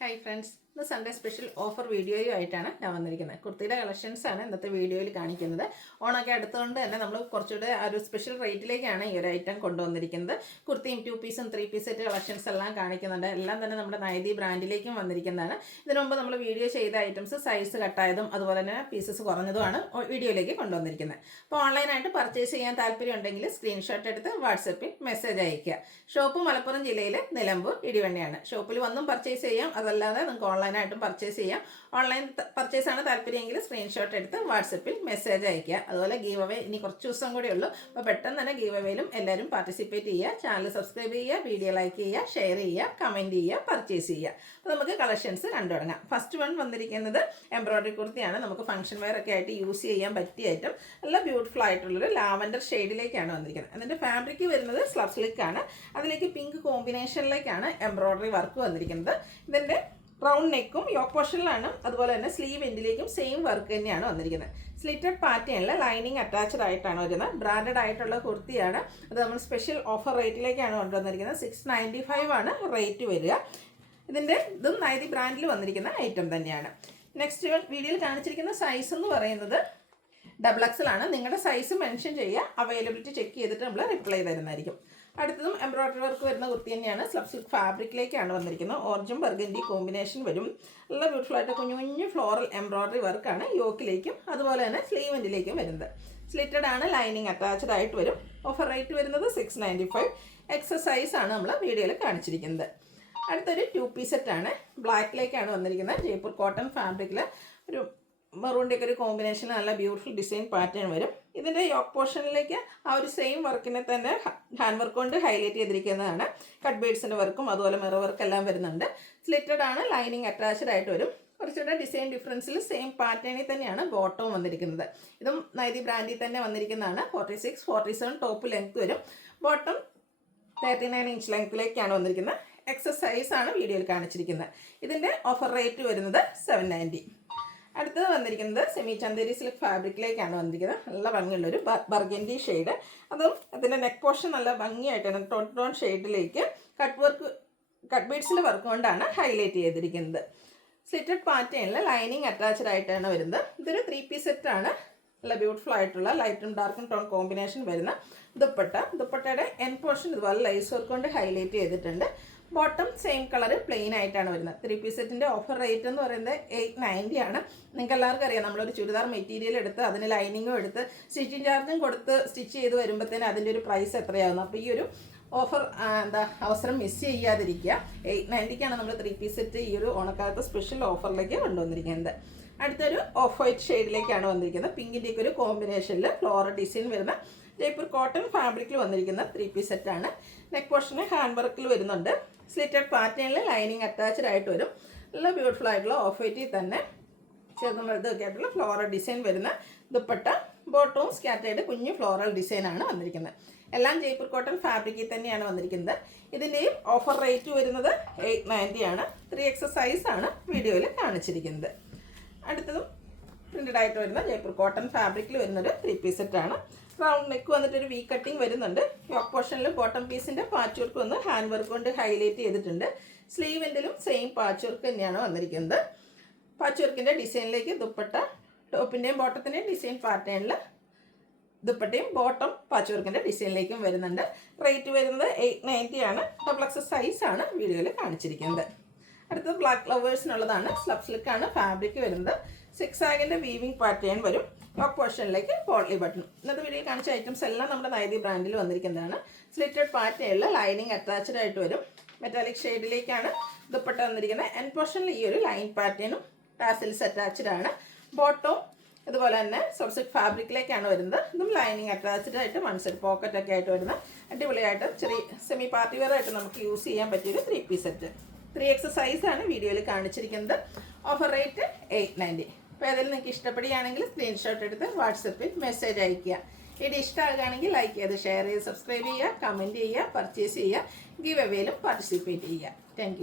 Hi friends, ഇന്ന് Sunday special offer വീഡിയോയുമായിട്ടാണ് ഞാൻ വന്നിരിക്കുന്നത്. കുർത്തിയുടെ കളക്ഷൻസാണ് ഇന്നത്തെ വീഡിയോയിൽ കാണിക്കുന്നത്. ഓണമൊക്കെ അടുത്തുകൊണ്ട് തന്നെ നമ്മൾ കുറച്ചുകൂടെ ഒരു സ്പെഷ്യൽ റേറ്റിലേക്കാണ് ഈ ഒരു ഐറ്റം കൊണ്ടുവന്നിരിക്കുന്നത്. കുർത്തിയും 2 പീസും 3 പീസ് സെറ്റ് കളക്ഷൻസ് എല്ലാം കാണിക്കുന്നുണ്ട്. എല്ലാം തന്നെ നമ്മുടെ നൈതി ബ്രാൻഡിലേക്കും വന്നിരിക്കുന്നതാണ്. ഇതിനു മുമ്പ് നമ്മൾ വീഡിയോ ചെയ്ത ഐറ്റംസ് സൈസ് കട്ടായതും അതുപോലെ തന്നെ പീസസ് കുറഞ്ഞതുമാണ് വീഡിയോയിലേക്ക് കൊണ്ടുവന്നിരിക്കുന്നത്. അപ്പോൾ ഓൺലൈനായിട്ട് പർച്ചേസ് ചെയ്യാൻ താല്പര്യം ഉണ്ടെങ്കിൽ സ്ക്രീൻഷോട്ട് എടുത്ത് വാട്സപ്പിൽ മെസ്സേജ് അയയ്ക്കുക. ഷോപ്പ് മലപ്പുറം ജില്ലയിലെ നിലമ്പൂർ ഇടിവണ്ണയാണ്. ഷോപ്പിൽ വന്നും പർച്ചേസ് ചെയ്യാം, അതല്ലാതെ നിങ്ങൾക്ക് ഓൺലൈനായിട്ടും പർച്ചേസ് ചെയ്യാം. ഓൺലൈൻ പർച്ചേസാണ് താല്പര്യമെങ്കിൽ സ്ക്രീൻഷോട്ട് എടുത്ത് വാട്സപ്പിൽ മെസ്സേജ് അയയ്ക്കുക. അതുപോലെ ഗീവ് അവേ ഇനി കുറച്ച് ദിവസം കൂടെ ഉള്ളൂ. അപ്പോൾ പെട്ടെന്ന് തന്നെ ഗീവ് അവേയിലും എല്ലാവരും പാർട്ടിസിപ്പേറ്റ് ചെയ്യുക. ചാനൽ സബ്സ്ക്രൈബ് ചെയ്യുക, വീഡിയോ ലൈക്ക് ചെയ്യുക, ഷെയർ ചെയ്യുക, കമൻറ്റ് ചെയ്യുക, പർച്ചേസ് ചെയ്യുക. അപ്പോൾ നമുക്ക് കളക്ഷൻസ് കണ്ടു തുടങ്ങാം. ഫസ്റ്റ് വൺ വന്നിരിക്കുന്നത് എംബ്രോയ്ഡറി കുർത്തിയാണ്. നമുക്ക് ഫംഗ്ഷൻ വെയർ ഒക്കെ ആയിട്ട് യൂസ് ചെയ്യാൻ പറ്റിയ ഐറ്റം. നല്ല ബ്യൂട്ടിഫുൾ ആയിട്ടുള്ളൊരു ലാവൻഡർ ഷെയ്ഡിലേക്കാണ് വന്നിരിക്കുന്നത്. അതിൻ്റെ ഫാബ്രിക് വരുന്നത് സ്ലബ് സിൽക്കാണ്. അതിലേക്ക് പിങ്ക് കോമ്പിനേഷനിലേക്കാണ് എംബ്രോയ്ഡറി വർക്ക് വന്നിരിക്കുന്നത്. ഇതിൻ്റെ റൗണ്ട് നെക്കും യോക്ക് പോർഷനിലാണ്, അതുപോലെ തന്നെ സ്ലീവ് എൻഡിലേക്കും സെയിം വർക്ക് തന്നെയാണ് വന്നിരിക്കുന്നത്. സ്ലിറ്റഡ് പാറ്റേണിൽ ലൈനിങ് അറ്റാച്ച്ഡ് ആയിട്ടാണ് വരുന്നത്. ബ്രാൻഡഡ് ആയിട്ടുള്ള കുർത്തിയാണ്. അത് നമ്മൾ സ്പെഷ്യൽ ഓഫർ റേറ്റിലേക്കാണ് കൊണ്ടുവന്നിരിക്കുന്നത്. 695 ആണ് റേറ്റ് വരിക. ഇതിൻ്റെ ഇതും നൈതി ബ്രാൻഡിൽ വന്നിരിക്കുന്ന ഐറ്റം തന്നെയാണ്. നെക്സ്റ്റ് വീഡിയോയിൽ കാണിച്ചിരിക്കുന്ന സൈസ് എന്ന് പറയുന്നത് XXL ആണ്. നിങ്ങളുടെ സൈസ് മെൻഷൻ ചെയ്യുക, അവൈലബിലിറ്റി ചെക്ക് ചെയ്തിട്ട് നമ്മൾ റിപ്ലൈ തരുന്നതായിരിക്കും. അടുത്തതും എംബ്രോയ്ഡറി വർക്ക് വരുന്ന കുർത്തി തന്നെയാണ്. സ്ലബ് സിൽക്ക് ഫാബ്രിക്കിലേക്കാണ് വന്നിരിക്കുന്നത്. ഓറഞ്ചും ബർഗൻഡി കോമ്പിനേഷൻ വരും. നല്ല ബ്യൂട്ടിഫുൾ ആയിട്ട് കുഞ്ഞു കുഞ്ഞു ഫ്ലോറൽ എംബ്രോയ്ഡറി വർക്കാണ് യോക്കിലേക്കും അതുപോലെ തന്നെ സ്ലീവ് എൻഡിലേക്കും വരുന്നത്. സ്ലിറ്റഡ് ആണ്, ലൈനിങ് അറ്റാച്ച്ഡ് ആയിട്ട് വരും. ഓഫർ റേറ്റ് വരുന്നത് 695. എക്സസൈസ് ആണ് നമ്മൾ വീഡിയോയിൽ കാണിച്ചിരിക്കുന്നത്. അടുത്തൊരു 2 പീസ് സെറ്റാണ്. ബ്ലാക്കിലേക്കാണ് വന്നിരിക്കുന്നത്. ജയ്പൂർ കോട്ടൺ ഫാബ്രിക്കിൽ ഒരു മെറൂണിൻ്റെയൊക്കെ ഒരു കോമ്പിനേഷൻ, നല്ല ബ്യൂട്ടിഫുൾ ഡിസൈൻ പാറ്റേൺ വരും. ഇതിൻ്റെ യോക്ക് പോർഷനിലേക്ക് ആ ഒരു സെയിം വർക്കിനെ തന്നെ ഹാൻഡ് വർക്ക് കൊണ്ട് ഹൈലൈറ്റ് ചെയ്തിരിക്കുന്നതാണ്. കട്ട് ബീഡ്സിൻ്റെ വർക്കും അതുപോലെ മിറർ വർക്ക് എല്ലാം വരുന്നുണ്ട്. സ്ലിറ്റഡ് ആണ്, ലൈനിങ് അറ്റാച്ച്ഡ് ആയിട്ട് വരും. കുറച്ചുകൂടെ ഡിസൈൻ ഡിഫറൻസിൽ സെയിം പാറ്റേണിൽ തന്നെയാണ് ബോട്ടവും വന്നിരിക്കുന്നത്. ഇതും നൈതി ബ്രാൻഡിൽ തന്നെ വന്നിരിക്കുന്നതാണ്. 46, 47 ടോപ്പ് ലെങ്ത് വരും. ബോട്ടം 39 ഇഞ്ച് ലെങ്ത്തിലേക്കാണ് വന്നിരിക്കുന്നത്. എക്സസൈസ് ആണ് വീഡിയോയിൽ കാണിച്ചിരിക്കുന്നത്. ഇതിൻ്റെ ഓഫർ റേറ്റ് വരുന്നത് 790. അടുത്തത് വന്നിരിക്കുന്നത് സെമി ചന്തേരി സിൽക്ക് ഫാബ്രിക്കിലേക്കാണ് വന്നിരിക്കുന്നത്. നല്ല ഭംഗിയുള്ളൊരു ബർഗൻഡി ഷെയ്ഡ്. അതും അതിൻ്റെ നെക്ക് പോർഷൻ നല്ല ഭംഗിയായിട്ടാണ് ടോൺ ഷെയ്ഡിലേക്ക് കട്ട് ബീഡ്സിൻ്റെ വർക്ക് കൊണ്ടാണ് ഹൈലൈറ്റ് ചെയ്തിരിക്കുന്നത്. സ്ലിറ്റഡ് പാറ്റേണിൽ ലൈനിങ് അറ്റാച്ച്ഡ് ആയിട്ടാണ് വരുന്നത്. ഇതൊരു 3 പീസ് സെറ്റാണ്. നല്ല ബ്യൂട്ടിഫുൾ ആയിട്ടുള്ള ലൈറ്റും ഡാർക്കും ടോൺ കോമ്പിനേഷൻ വരുന്ന ദുപ്പട്ടയുടെ എൻ പോർഷൻ ഇതുപോലെ ലൈസ് വർക്ക് കൊണ്ട് ഹൈലൈറ്റ് ചെയ്തിട്ടുണ്ട്. ബോട്ടം സെയിം കളർ പ്ലെയിൻ ആയിട്ടാണ് വരുന്നത്. 3 പീസ് സെറ്റിൻ്റെ ഓഫർ റേറ്റ് എന്ന് പറയുന്നത് 890 ആണ്. നിങ്ങൾക്ക് എല്ലാവർക്കും അറിയാം, നമ്മളൊരു ചുരിദാർ മെറ്റീരിയൽ എടുത്ത് അതിന് ലൈനിങ്ങും എടുത്ത് സ്റ്റിച്ചിങ് ചാർജും കൊടുത്ത് സ്റ്റിച്ച് ചെയ്ത് വരുമ്പോഴത്തേന് അതിൻ്റെ ഒരു പ്രൈസ് എത്രയാകുന്നു. അപ്പോൾ ഈ ഒരു ഓഫർ അവസരം മിസ് ചെയ്യാതിരിക്കുക. 890ക്കാണ് നമ്മൾ 3 പീസ് സെറ്റ് ഈ ഒരു ഓണക്കാലത്ത് സ്പെഷ്യൽ ഓഫറിലേക്ക് കൊണ്ടുവന്നിരിക്കുന്നത്. അടുത്തൊരു ഓഫ് വൈറ്റ് ഷെയ്ഡിലേക്കാണ് വന്നിരിക്കുന്നത്. പിങ്കിൻ്റെയൊക്കെ ഒരു കോമ്പിനേഷനിൽ ഫ്ലോറൽ ഡിസൈൻ വരുന്ന ജയ്പൂർ കോട്ടൺ ഫാബ്രിക്കിൽ വന്നിരിക്കുന്ന 3 പീസ് സെറ്റാണ്. നെക്ക് പോർഷന് ഹാൻഡ് വർക്കിൽ വരുന്നുണ്ട്. സ്ലിറ്റഡ് പാറ്റേണിൽ ലൈനിങ് അറ്റാച്ച്ഡ് ആയിട്ട് വരും. നല്ല ബ്യൂട്ടിഫുൾ ആയിട്ടുള്ള ഓഫ് വൈറ്റിൽ തന്നെ ചെറുതും വലുതൊക്കെ ആയിട്ടുള്ള ഫ്ലോറൽ ഡിസൈൻ വരുന്ന ദുപ്പട്ട. ബോട്ടവും സ്കാറ്റേർഡ് കുഞ്ഞു ഫ്ലോറൽ ഡിസൈനാണ് വന്നിരിക്കുന്നത്. എല്ലാം ജയ്പൂർ കോട്ടൺ ഫാബ്രിക്കിൽ തന്നെയാണ് വന്നിരിക്കുന്നത്. ഇതിൻ്റെയും ഓഫർ റേറ്റ് വരുന്നത് 890 ആണ്. 3X സൈസ് ആണ് വീഡിയോയിൽ കാണിച്ചിരിക്കുന്നത്. അടുത്തതും പ്രിൻ്റഡ് ആയിട്ട് വരുന്ന ജയ്പൂർ കോട്ടൺ ഫാബ്രിക്കിൽ വരുന്നൊരു 3 പീസ് സെറ്റാണ്. റൗണ്ട് നെക്ക് വന്നിട്ടൊരു വി കട്ടിങ് വരുന്നുണ്ട്. യോക്ക് പോർഷനിൽ ബോട്ടം പീസിൻ്റെ പാച്ച് വർക്ക് വന്ന് ഹാൻഡ് വർക്ക് കൊണ്ട് ഹൈലൈറ്റ് ചെയ്തിട്ടുണ്ട്. സ്ലീവ് എൻഡിലും സെയിം പാച്ച് വർക്ക് തന്നെയാണ് വന്നിരിക്കുന്നത്. പാച്ച് വർക്കിൻ്റെ ഡിസൈനിലേക്ക് ദുപ്പട്ട, ടോപ്പിൻ്റെയും ബോട്ടത്തിൻ്റെയും ഡിസൈൻ പാറ്റേണിൽ ദുപ്പട്ടയും ബോട്ടം പാച്ച് വർക്കിൻ്റെ ഡിസൈനിലേക്കും വരുന്നുണ്ട്. റേറ്റ് വരുന്നത് 890 ആണ്. XXL സൈസ് ആണ് വീഡിയോയിൽ കാണിച്ചിരിക്കുന്നത്. അടുത്തത് ബ്ലാക്ക് ലവേഴ്സിനുള്ളതാണ്. സ്ലബ് സിൽക്കാണ് ഫാബ്രിക് വരുന്നത്. 6 ആഗിൻ്റെ വീവിംഗ് പാറ്റേൺ വരും. യോക്ക് പോർഷനിലേക്ക് പോളി ബട്ടൺ. ഇന്നത്തെ വീഡിയോയിൽ കാണിച്ച ഐറ്റംസ് എല്ലാം നമ്മുടെ നൈതി ബ്രാൻഡിൽ വന്നിരിക്കുന്നതാണ്. സ്ലിറ്റഡ് പാറ്റേണിൽ ലൈനിങ് അറ്റാച്ച്ഡ് ആയിട്ട് വരും. മെറ്റാലിക് ഷെയ്ഡിലേക്കാണ് ദുപ്പട്ട വന്നിരിക്കുന്നത്. എൻ പോർഷനിൽ ഈ ഒരു ലൈൻ പാറ്റേണും ടാസിൽസ് അറ്റാച്ച്ഡ് ആണ്. ബോട്ടവും ഇതുപോലെ തന്നെ സബ്സിഡ് ഫാബ്രിക്കിലേക്കാണ് വരുന്നത്. ഇതും ലൈനിങ് അറ്റാച്ച്ഡ് ആയിട്ട് 1 സൈഡ് പോക്കറ്റ് ഒക്കെ ആയിട്ട് വരുന്ന അടിപൊളിയായിട്ട് ചെറിയ സെമി പാർട്ടി വെയർ ആയിട്ട് നമുക്ക് യൂസ് ചെയ്യാൻ പറ്റിയൊരു 3 പീസ് സെറ്റ്. 3X സൈസ് ആണ് വീഡിയോയിൽ കാണിച്ചിരിക്കുന്നത്. Offer rate 890. അപ്പോൾ ഏതെങ്കിലും നിങ്ങൾക്ക് ഇഷ്ടപ്പെടുകയാണെങ്കിൽ സ്ക്രീൻഷോട്ട് എടുത്ത് വാട്സപ്പിൽ മെസ്സേജ് അയയ്ക്കുക. വീഡിയോ ഇഷ്ടമാകുകയാണെങ്കിൽ ലൈക്ക് ചെയ്ത് ഷെയർ ചെയ്ത് സബ്സ്ക്രൈബ് ചെയ്യുക, കമൻറ്റ് ചെയ്യുക, പർച്ചേസ് ചെയ്യുക, ഗീവ് അവേയിലും പാർട്ടിസിപ്പേറ്റ് ചെയ്യുക. താങ്ക്